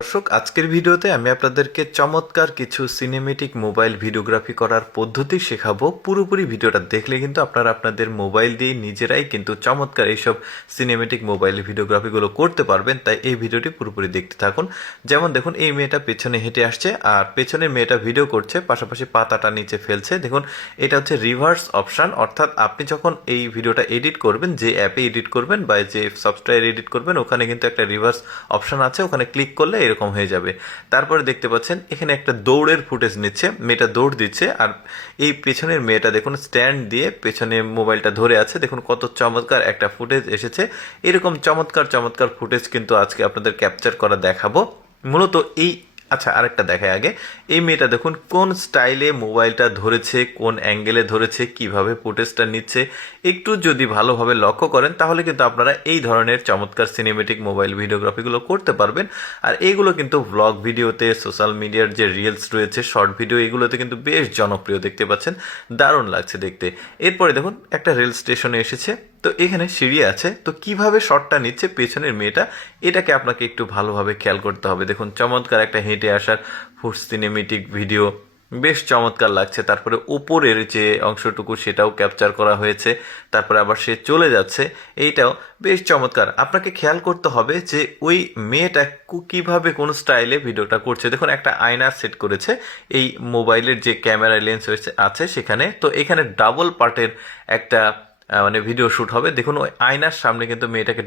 দর্শক, আজকের ভিডিওতে আমি আপনাদেরকে চমৎকার কিছু সিনেমেটিক মোবাইল ভিডিওগ্রাফি করার পদ্ধতি শেখাবো। পুরোপুরি ভিডিওটা দেখলে কিন্তু আপনারা আপনাদের মোবাইল দিয়ে নিজেরাই কিন্তু চমৎকার এইসব সিনেমেটিক মোবাইল ভিডিওগ্রাফিগুলো করতে পারবেন। তাই এই ভিডিওটি পুরোপুরি দেখতে থাকুন। যেমন দেখুন, এই মেয়েটা পেছনে হেঁটে আসছে আর পেছনের মেয়েটা ভিডিও করছে, পাশাপাশি পাতাটা নিচে ফেলছে। দেখুন, এটা হচ্ছে রিভার্স অপশান, অর্থাৎ আপনি যখন এই ভিডিওটা এডিট করবেন, যে অ্যাপে এডিট করবেন বা যে সফটওয়্যার এডিট করবেন, ওখানে কিন্তু একটা রিভার্স অপশান আছে, ওখানে ক্লিক করলে এরকম হয়ে যাবে। তারপরে দেখতে পাচ্ছেন এখানে একটা দৌড়ের ফুটেজ নিচ্ছে, মেয়েটা দৌড় দিচ্ছে আর এই পেছনের মেয়েটা দেখুন স্ট্যান্ড দিয়ে পেছনে মোবাইলটা ধরে আছে। দেখুন কত চমৎকার একটা ফুটেজ এসেছে। এরকম চমৎকার চমৎকার ফুটেজ কিন্তু আজকে আপনাদের ক্যাপচার করা দেখাবো। মূলত এই আচ্ছা, আরেকটা দেখায় আগে। এই মেয়েটা দেখুন কোন স্টাইলে মোবাইলটা ধরেছে, কোন অ্যাঙ্গেলে ধরেছে, কিভাবে ফুটেজটা নিচ্ছে। একটু যদি ভালোভাবে লক্ষ্য করেন তাহলে কিন্তু আপনারা এই ধরনের চমৎকার সিনেমেটিক মোবাইল ভিডিওগ্রাফিগুলো করতে পারবেন। আর এইগুলো কিন্তু ব্লগ ভিডিওতে, সোশ্যাল মিডিয়ার যে রিলস রয়েছে, শর্ট ভিডিও, এগুলোতে কিন্তু বেশ জনপ্রিয়, দেখতে পাচ্ছেন, দারুণ লাগছে দেখতে। এরপরে দেখুন একটা রেল স্টেশনে এসেছে, তো এখানে সিঁড়ি আছে, তো কিভাবে শটটা নিচ্ছে পেছনের মেয়েটা, এটাকে আপনাকে একটু ভালোভাবে খেয়াল করতে হবে। দেখুন চমৎকার একটা হেঁটে আসার ফুড সিনেমেটিক ভিডিও, বেশ চমৎকার লাগছে। তারপরে উপরের যে অংশটুকু সেটাও ক্যাপচার করা হয়েছে, তারপরে আবার সে চলে যাচ্ছে, এইটাও বেশ চমৎকার। আপনাকে খেয়াল করতে হবে যে ওই মেয়েটা কিভাবে কোন স্টাইলে ভিডিওটা করছে। দেখুন একটা আয়না সেট করেছে এই মোবাইলের যে ক্যামেরা লেন্স আছে সেখানে, তো এখানে ডাবল পার্টের একটা মানে ভিডিও শ্যুট হবে। দেখুন ওই আয়নার সামনে কিন্তু মেয়েটাকে